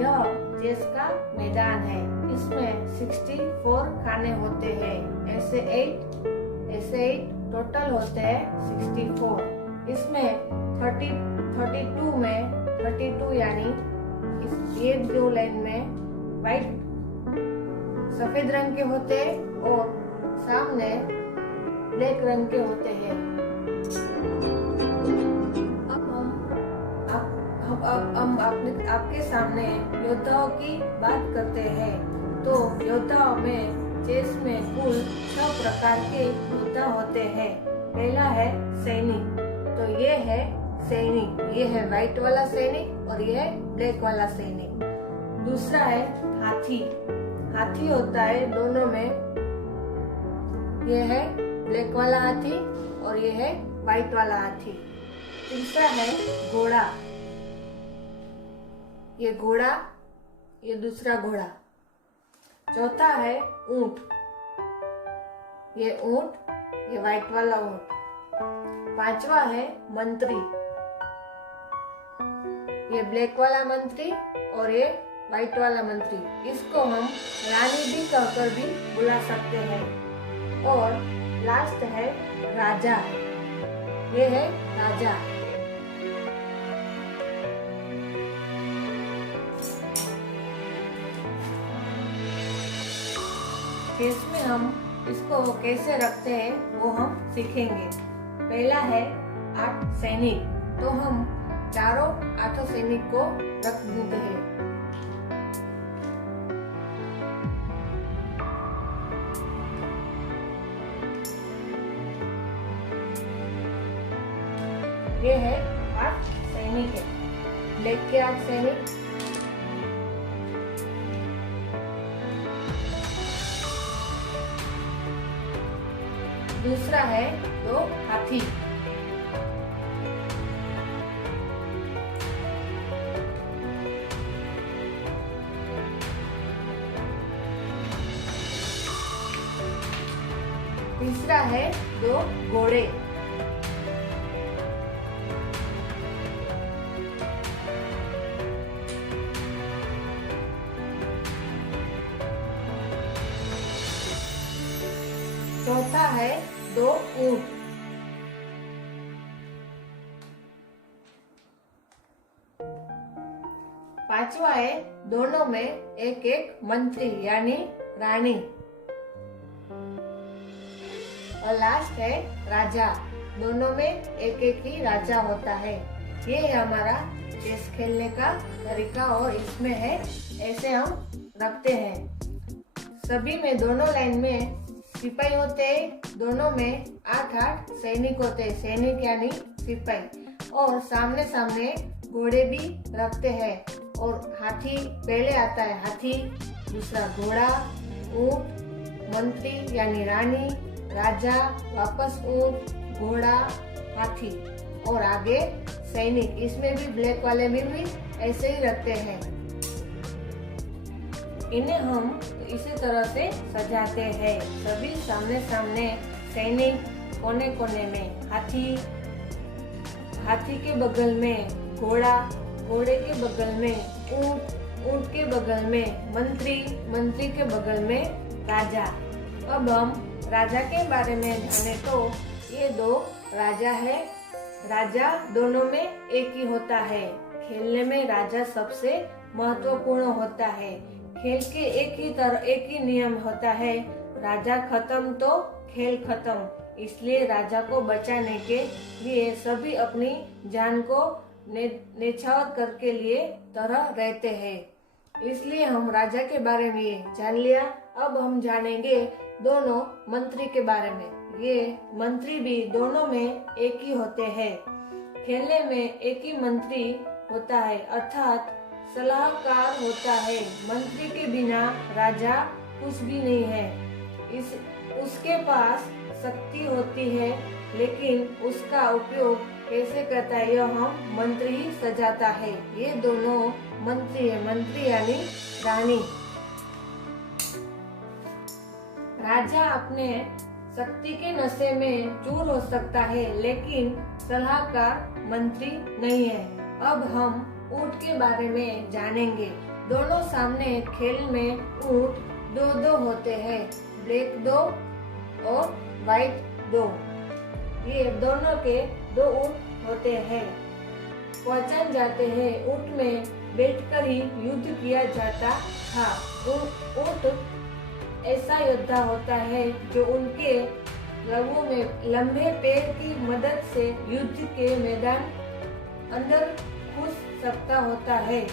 यह चेस का मैदान है। इसमें 64 खाने होते हैं। ऐसे 8 टोटल होते हैं 64। इसमें 32 में 32 यानी ये दो लाइन में वाइट सफेद रंग के होते हैं और सामने ब्लैक रंग के होते हैं। अब हम आपके सामने योद्धाओं की बात करते हैं। तो योद्धाओं में चेस में कुल 6 प्रकार के योद्धा होते हैं। पहला है सैनिक। तो ये है सैनिक, ये है व्हाइट वाला सैनिक और ये है ब्लैक वाला सैनिक। दूसरा है हाथी। हाथी होता है दोनों में, ये है ब्लैक वाला हाथी और ये है व्हाइट वाला हाथी। तीसरा है घोड़ा। ये घोड़ा, ये दूसरा घोड़ा। चौथा है ऊंट। ये ऊंट, ये व्हाइट वाला ऊंट। पांचवा है मंत्री। ये ब्लैक वाला मंत्री और ये व्हाइट वाला मंत्री। इसको हम रानी भी कहकर भी बुला सकते हैं। और लास्ट है राजा। ये है राजा। चेस में हम इसको कैसे रखते हैं वो हम सीखेंगे। पहला है 8 सैनिक। तो हम चारों 8 सैनिक को रख देते हैं। ये है 8 सैनिक है। ब्लैक के 8 सैनिक, दूसरा है 2 हाथी, तीसरा है 2 घोड़े, चौथा है 2 ऊंट, पांचवा है दोनों में एक एक मंत्री यानी रानी, और लास्ट है राजा। दोनों में एक एक ही राजा होता है। ये है हमारा चेस खेलने का तरीका और इसमें है ऐसे हम रखते हैं। सभी में दोनों लाइन में सिपाही होते हैं। दोनों में 8 सैनिक होते हैं। सैनिक यानी सिपाही। और सामने सामने घोड़े भी रखते हैं। और हाथी पहले आता है, हाथी, दूसरा घोड़ा, ऊंट, मंत्री यानी रानी, राजा, वापस ऊंट, घोड़ा, हाथी और आगे सैनिक। इसमें भी ब्लैक वाले में भी ऐसे ही रखते हैं। इन्हें हम इसी तरह से सजाते हैं। सभी सामने सामने सैनिक, कोने कोने में हाथी, हाथी के बगल में घोड़ा, घोड़े के बगल में ऊंट, ऊंट के बगल में मंत्री, मंत्री के बगल में राजा। अब हम राजा के बारे में जाने तो ये 2 राजा है। राजा दोनों में एक ही होता है। खेलने में राजा सबसे महत्वपूर्ण होता है। खेल के एक ही नियम होता है, राजा खत्म तो खेल खत्म। इसलिए राजा को बचाने के लिए सभी अपनी जान को न्यौछावर करके लिए तरह रहते हैं। इसलिए हम राजा के बारे में जान लिया। अब हम जानेंगे दोनों मंत्री के बारे में। ये मंत्री भी दोनों में एक ही होते हैं। खेलने में एक ही मंत्री होता है, अर्थात सलाहकार होता है। मंत्री के बिना राजा कुछ भी नहीं है। उसके पास शक्ति होती है, लेकिन उसका उपयोग कैसे करता है यह हम मंत्री ही सजाता है। ये दोनों मंत्री है। मंत्री यानी रानी। राजा अपने शक्ति के नशे में चूर हो सकता है, लेकिन सलाहकार मंत्री नहीं है। अब हम ऊंट के बारे में जानेंगे। दोनों सामने खेल में ऊंट दो दो होते हैं, ब्लैक दो और व्हाइट दो। ये दोनों के दो ऊंट होते हैं। पहचान जाते हैं ऊंट में बैठकर ही युद्ध किया जाता था। ऊंट ऐसा योद्धा होता है जो उनके लहू में लंबे पैर की मदद से युद्ध के मैदान अंदर घुस सकता होता है।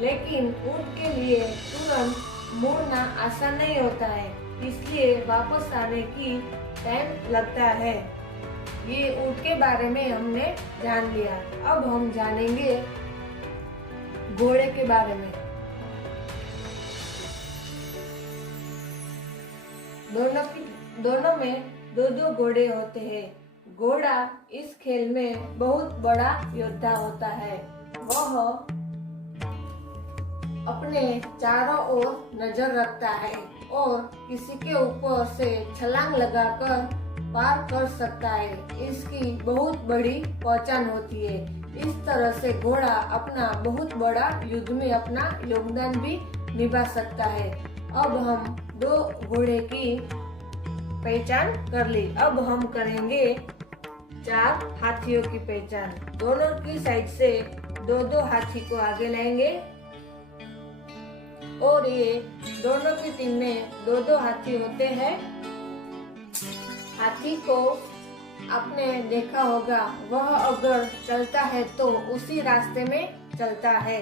लेकिन ऊंट के लिए तुरंत मुड़ना आसान नहीं होता है, इसलिए वापस आने की टाइम लगता है। ये ऊंट के बारे में हमने जान लिया। अब हम जानेंगे घोड़े के बारे में। दोनों में दो दो घोड़े होते हैं। घोड़ा इस खेल में बहुत बड़ा योद्धा होता है। वह अपने चारों ओर नजर रखता है और किसी के ऊपर से छलांग लगाकर पार कर सकता है। इसकी बहुत बड़ी पहचान होती है। इस तरह से घोड़ा अपना बहुत बड़ा युद्ध में अपना योगदान भी निभा सकता है। अब हम दो घोड़े की पहचान कर ली। अब हम करेंगे 4 हाथियों की पहचान। दोनों की साइड से दो दो हाथी को आगे लाएंगे और ये दोनों की टीम में दो दो हाथी होते हैं। हाथी को आपने देखा होगा, वह अगर चलता है तो उसी रास्ते में चलता है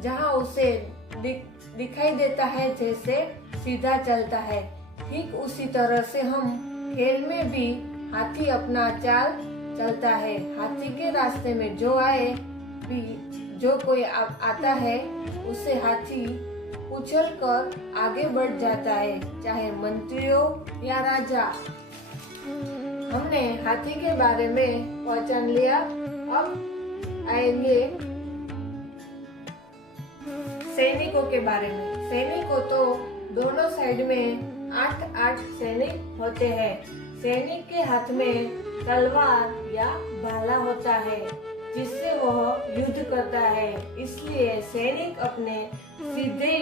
जहां उसे दिखाई देता है, जैसे सीधा चलता है। ठीक उसी तरह से हम खेल में भी हाथी अपना चाल चलता है। हाथी के रास्ते में जो आए भी जो कोई आता है उसे हाथी उछल कर आगे बढ़ जाता है, चाहे मंत्रियों या राजा। हमने हाथी के बारे में पहचान लिया। अब आएंगे सैनिकों के बारे में। सैनिकों तो दोनों साइड में 8 सैनिक होते हैं। सैनिक के हाथ में तलवार या भाला होता है जिससे वह युद्ध करता है। इसलिए सैनिक अपने सीधे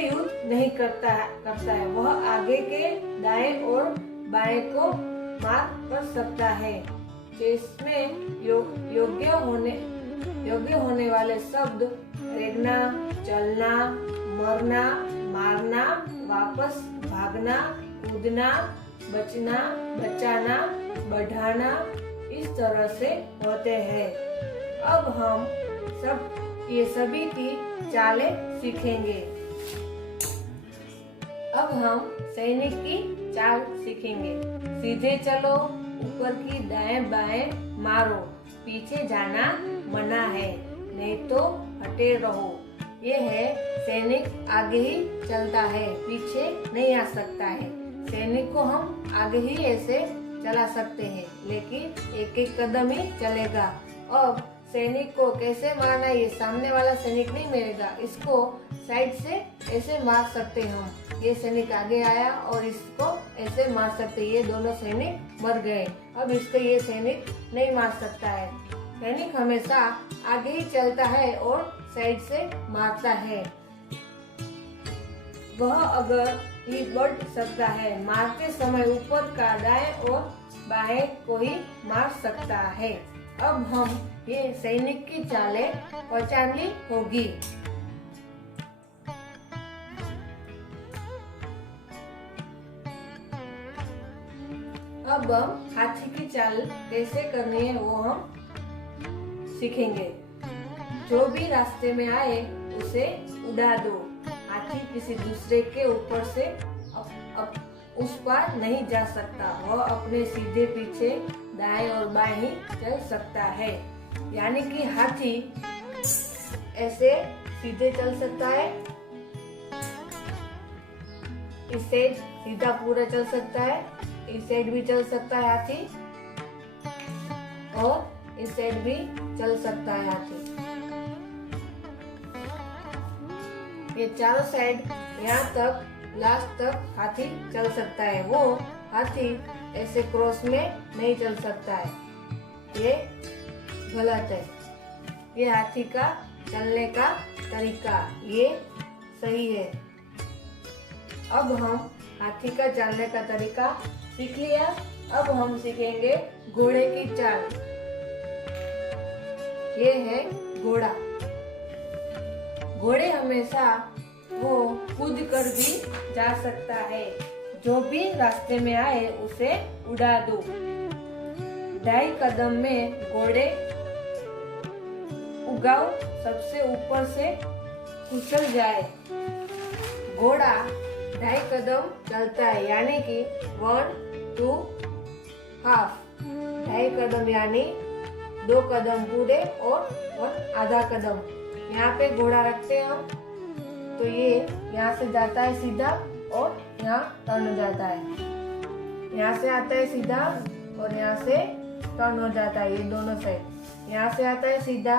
युद्ध नहीं करता है। वह आगे के दाएं और बाएं को मार कर सकता है। जिसमें योग्य होने वाले शब्द रेंगना, चलना, मरना, मारना, वापस भागना, कूदना, बचना, बचाना, बढ़ाना, इस तरह से होते हैं। अब हम ये सभी की चालें सीखेंगे। अब हम सैनिक की चाल सीखेंगे। सीधे चलो, ऊपर की दाएं बाएं मारो, पीछे जाना मना है, नहीं तो हटे रहो। ये है सैनिक आगे ही चलता है, पीछे नहीं आ सकता है। सैनिक को हम आगे ही ऐसे चला सकते हैं, लेकिन एक एक कदम ही चलेगा। अब सैनिक को कैसे मारना, ये सामने वाला सैनिक नहीं मिलेगा, इसको साइड से ऐसे मार सकते हैं हम। ये सैनिक आगे आया और इसको ऐसे मार सकते, ये दोनों सैनिक मर गए। अब इसको ये सैनिक नहीं मार सकता है। सैनिक हमेशा आगे ही चलता है और साइड से मारता है। वह अगर ही बढ़ सकता है, मारते समय ऊपर का दाएं और बाएं को ही मार सकता है। अब हम ये सैनिक की चालें पहचान ली होगी। अब हम हाथी की चाल कैसे करनी है वो हम सीखेंगे। जो भी रास्ते में आए उसे उड़ा दो। हाथी किसी दूसरे के ऊपर से उस पार नहीं जा सकता। वह अपने सीधे पीछे दाएं और बाएं ही चल सकता है। यानी कि हाथी ऐसे सीधे चल सकता है, इस साइड सीधा पूरा चल सकता है, इस साइड भी चल सकता है हाथी, और इस साइड भी चल सकता है हाथी। ये चारों साइड यहाँ तक लास्ट तक हाथी चल सकता है। वो हाथी ऐसे क्रॉस में नहीं चल सकता है, ये गलत है। ये हाथी का चलने का तरीका, ये सही है। अब हम हाथी का चलने का तरीका सीख लिया। अब हम सीखेंगे घोड़े की चाल। ये है घोड़ा। घोड़े हमेशा वो कूद कर भी जा सकता है। जो भी रास्ते में आए उसे उड़ा दो। 2.5 कदम में घोड़े उगाओ सबसे ऊपर से कुचल जाए। घोड़ा 2.5 कदम चलता है, यानी कि 1, 2, हाफ। 2.5 कदम यानी 2 कदम पूरे और 1 आधा कदम। यहाँ पे घोड़ा रखते हैं हम, तो ये यहाँ से जाता है सीधा और यहाँ टर्न हो जाता है। यहाँ से आता है सीधा और यहाँ से टर्न हो जाता है, ये दोनों साइड। यहाँ से आता है सीधा,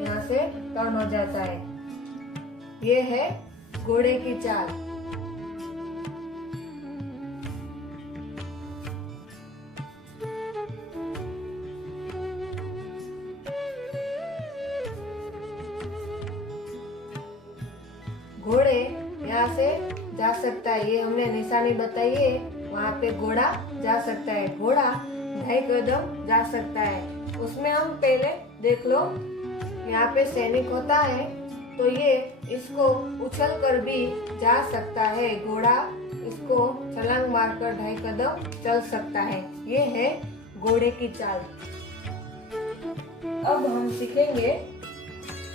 यहाँ से टर्न हो जाता है। ये है घोड़े की चाल। घोड़े यहाँ से जा सकता है, ये हमने निशानी बताई है, वहाँ पे घोड़ा जा सकता है। घोड़ा 2.5 कदम जा सकता है। उसमें हम पहले देख लो, यहाँ पे सैनिक होता है तो ये इसको उछल कर भी जा सकता है। घोड़ा इसको छलांग मारकर 2.5 कदम चल सकता है। ये है घोड़े की चाल। अब हम सीखेंगे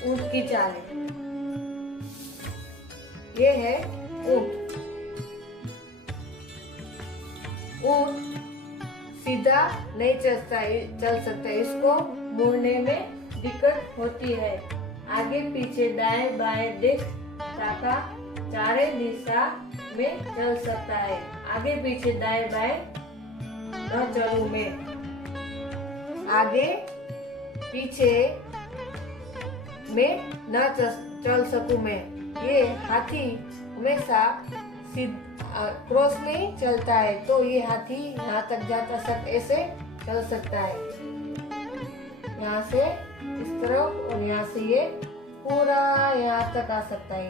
ऊंट की चाल। ये है ऊंट। ऊंट सीधा नहीं चल सकता, इसको मुड़ने में दिक्कत होती है। आगे पीछे दाएं बाएं दिख ताका चारे दिशा में चल सकता है। आगे पीछे दाएं बाएं न चलूं मैं, आगे पीछे में न चल सकूं मैं। ये हाथी हमेशा क्रॉस में ही चलता है, तो ये हाथी यहाँ तक जाता ऐसे चल सकता है, यहाँ से इस तरफ और यहाँ से ये पूरा यहाँ तक आ सकता है।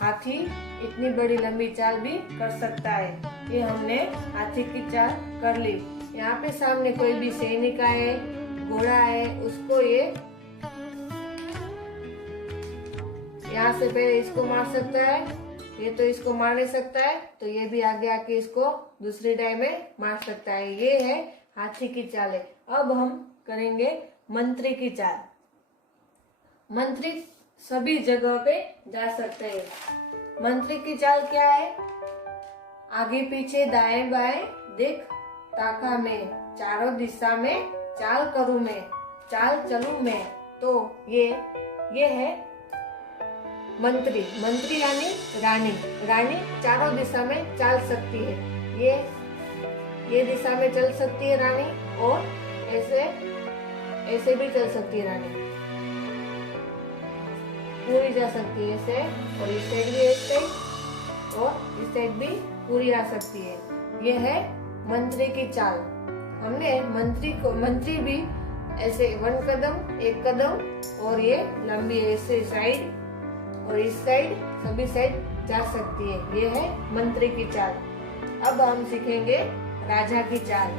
हाथी इतनी बड़ी लंबी चाल भी कर सकता है। ये हमने हाथी की चाल कर ली। यहाँ पे सामने कोई भी सैनिक है, घोड़ा है, उसको ये यहाँ से पहले इसको मार सकता है, ये तो इसको मार नहीं सकता है, तो ये भी आगे आके इसको दूसरी डाई में मार सकता है। ये है हाथी की चाल है। अब हम करेंगे मंत्री की चाल। मंत्री सभी जगह पे जा सकते हैं। मंत्री की चाल क्या है? आगे पीछे दाएं बाएं दिख ताका में, चारों दिशा में चाल करूं मैं, चाल चलूं मैं। तो ये है मंत्री। मंत्री यानी रानी। रानी चारों दिशा में चल सकती है। ये दिशा में चल सकती है रानी, और ऐसे भी चल सकती है रानी, पूरी जा सकती है ऐसे, और इस साइड भी एक साइड और इस साइड भी पूरी आ सकती है। ये है मंत्री की चाल। हमने मंत्री भी ऐसे 1 कदम 1 कदम और ये लंबी ऐसे साइड और इस साइड सभी साइड जा सकती है। ये है मंत्री की चाल। अब हम सीखेंगे राजा की चाल।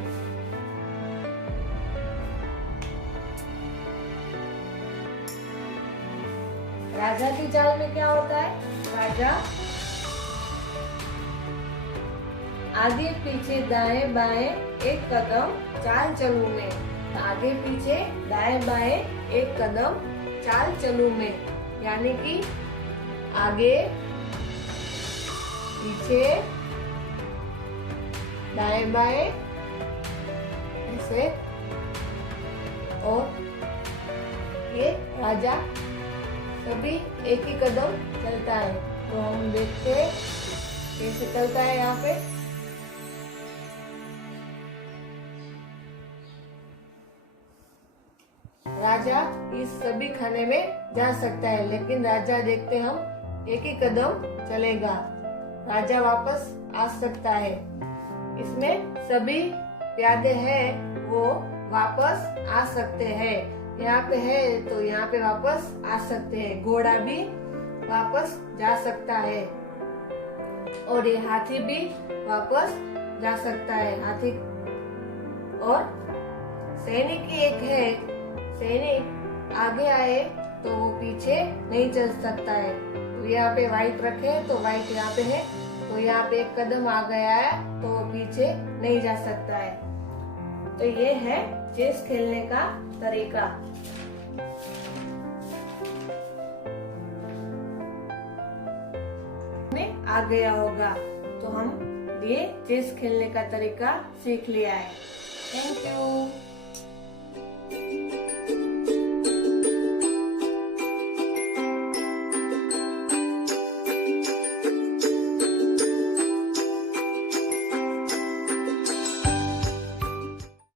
राजा की चाल में क्या होता है? राजा आगे पीछे दाएं बाएं 1 कदम चाल चलूं मैं। आगे पीछे दाएं बाएं 1 कदम चाल चलूं मैं, यानी कि आगे पीछे दाएं बाएं ऐसे, और ये राजा कभी एक ही कदम चलता है। तो हम देखते हैं कैसे चलता है। यहाँ पे राजा इस सभी खाने में जा सकता है, लेकिन राजा देखते हम एक ही कदम चलेगा, राजा वापस आ सकता है। इसमें सभी प्यादे हैं वो वापस आ सकते हैं। यहाँ पे है तो यहाँ पे वापस आ सकते हैं। घोड़ा भी वापस जा सकता है और ये हाथी भी वापस जा सकता है। हाथी और सैनिक एक है, सैनिक आगे आए तो वो पीछे नहीं चल सकता है। तो यहाँ पे व्हाइट रखे तो व्हाइट यहाँ पे है, तो यहाँ पे एक कदम आ गया है तो वो पीछे नहीं जा सकता है। तो ये है चेस खेलने का तरीका। में आ गया होगा तो हम ये चेस खेलने का तरीका सीख लिया है। Thank you.